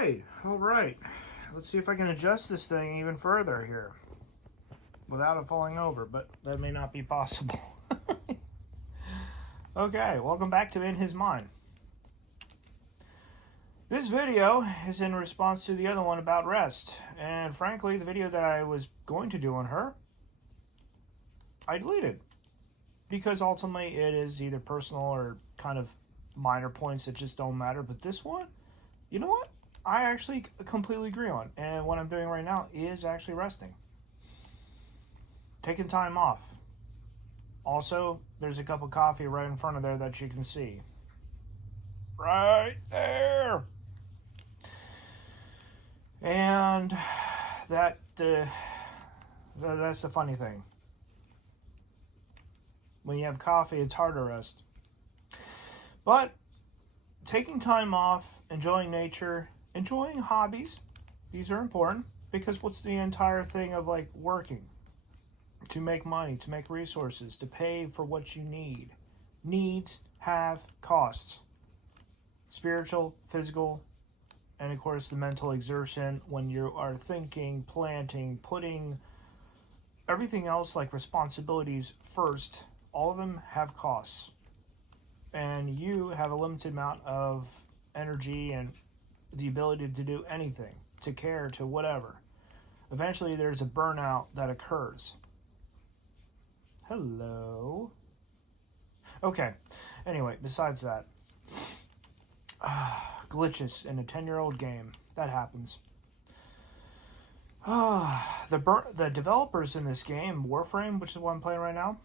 Okay, all right. Let's see if I can adjust this thing even further here without it falling over, but that may not be possible. Okay, welcome back to In His Mind. This video is in response to the other one about rest, and frankly, the video that I was going to do on her, I deleted because ultimately it is either personal or kind of minor points that just don't matter. But this one, you know what? I actually completely agree on, and what I'm doing right now is actually resting, taking time off. Also, there's a cup of coffee right in front of there that you can see. Right there. And that's the funny thing. When you have coffee, it's hard to rest. But taking time off, enjoying nature, enjoying hobbies, these are important, because what's the entire thing of like working? To make money, to make resources, to pay for what you need. Needs have costs. Spiritual, physical, and of course the mental exertion when you are thinking, planting, putting everything else like responsibilities first. All of them have costs. And you have a limited amount of energy and the ability to do anything, to care, to whatever. Eventually there's a burnout that occurs. Hello. Okay. Anyway, besides that, glitches in a 10-year-old game. That happens. The developers in this game, Warframe, which is what I'm playing right now,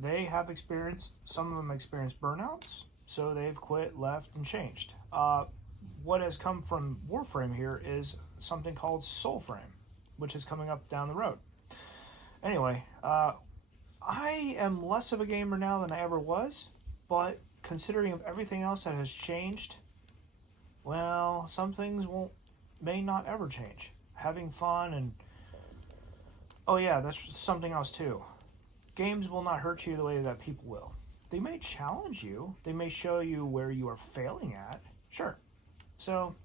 they have experienced, some of them experienced burnouts, so they've quit, left, and changed. What has come from Warframe here is something called Soulframe, which is coming up down the road. Anyway, I am less of a gamer now than I ever was, but considering of everything else that has changed, well, some things may not ever change. Having fun and... Oh yeah, that's something else too. Games will not hurt you the way that people will. They may challenge you. They may show you where you are failing at. Sure. So,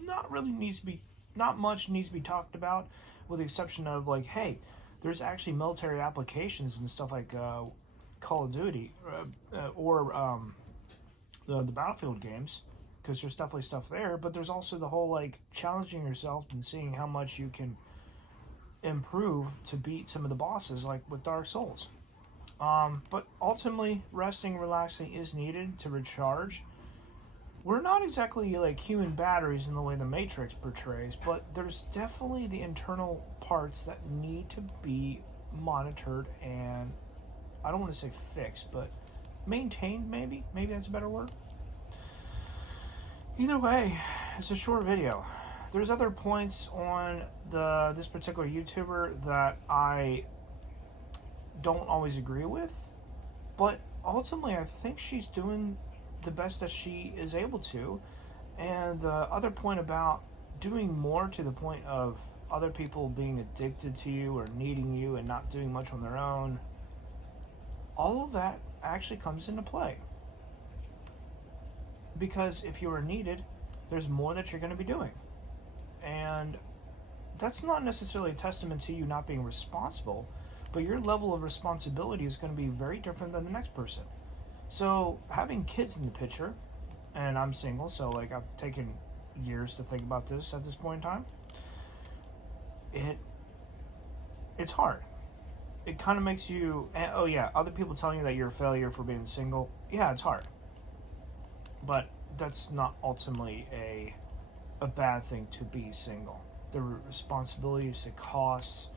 not much needs to be talked about, with the exception of like, hey, there's actually military applications and stuff like Call of Duty or the Battlefield games, because there's definitely stuff there. But there's also the whole like challenging yourself and seeing how much you can improve to beat some of the bosses, like with Dark Souls. But ultimately, resting, relaxing is needed to recharge. We're not exactly like human batteries in the way the Matrix portrays, but there's definitely the internal parts that need to be monitored and, I don't want to say fixed, but maintained, maybe that's a better word. Either way, it's a short video. There's other points on this particular YouTuber that I don't always agree with, but ultimately I think she's doing the best that she is able to. And the other point about doing more to the point of other people being addicted to you or needing you and not doing much on their own, all of that actually comes into play. Because if you are needed, there's more that you're going to be doing. And that's not necessarily a testament to you not being responsible, but your level of responsibility is going to be very different than the next person. So having kids in the picture, and I'm single, so like I've taken years to think about this at this point in time, it's hard. It kind of makes you, oh yeah, other people telling you that you're a failure for being single, yeah, it's hard. But that's not ultimately a bad thing to be single. The responsibilities, the costs,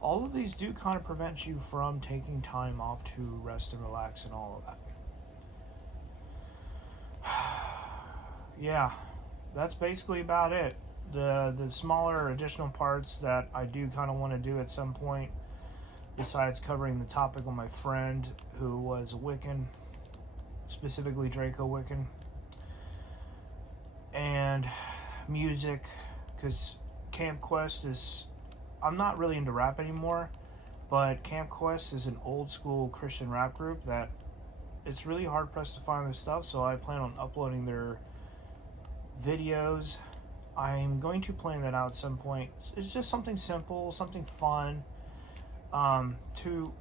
all of these do kind of prevent you from taking time off to rest and relax and all of that. Yeah, that's basically about it. The smaller additional parts that I do kind of want to do at some point, besides covering the topic of my friend who was a Wiccan, specifically Draco Wiccan, and music, because Camp Quest is... I'm not really into rap anymore, but Camp Quest is an old school Christian rap group that it's really hard pressed to find their stuff, so I plan on uploading their videos I'm going to plan that out at some point. It's just something simple, something fun, to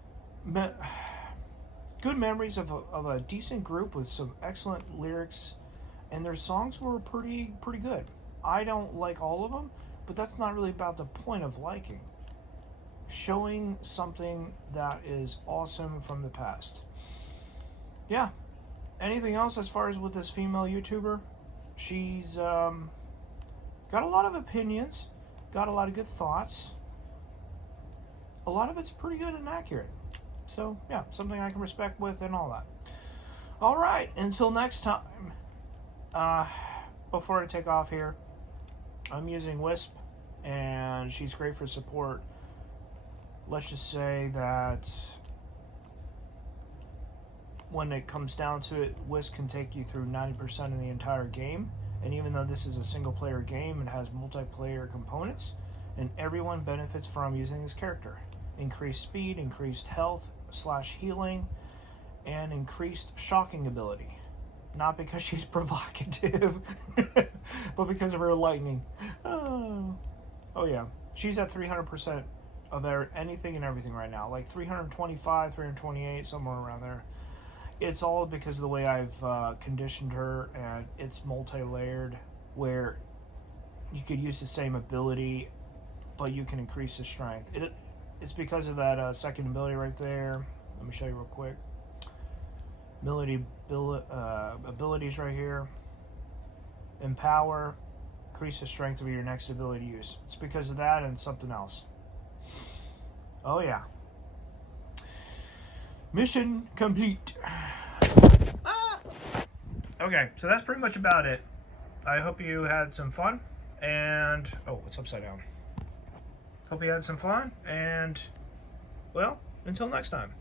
good memories of a decent group with some excellent lyrics, and their songs were pretty good. I don't like all of them, but that's not really about the point of liking. Showing something that is awesome from the past. Yeah. Anything else as far as with this female YouTuber? She's got a lot of opinions, got a lot of good thoughts. A lot of it's pretty good and accurate. So, yeah, something I can respect with and all that. All right, until next time. Before I take off here, I'm using Wisp, and she's great for support. Let's just say that when it comes down to it, Wisp can take you through 90% of the entire game. And even though this is a single player game, it has multiplayer components, and everyone benefits from using this character. Increased speed, increased health / healing, and increased shocking ability. Not because she's provocative, but because of her lightning. Oh yeah. She's at 300% of anything and everything right now. Like 325, 328, somewhere around there. It's all because of the way I've conditioned her, and it's multi-layered, where you could use the same ability, but you can increase the strength. It's because of that second ability right there. Let me show you real quick. Abilities right here. Empower, increase the strength of your next ability use. It's because of that and something else. Oh yeah. Mission complete. Okay, so that's pretty much about it. I hope you had some fun, and oh, it's upside down. Hope you had some fun, and well, until next time.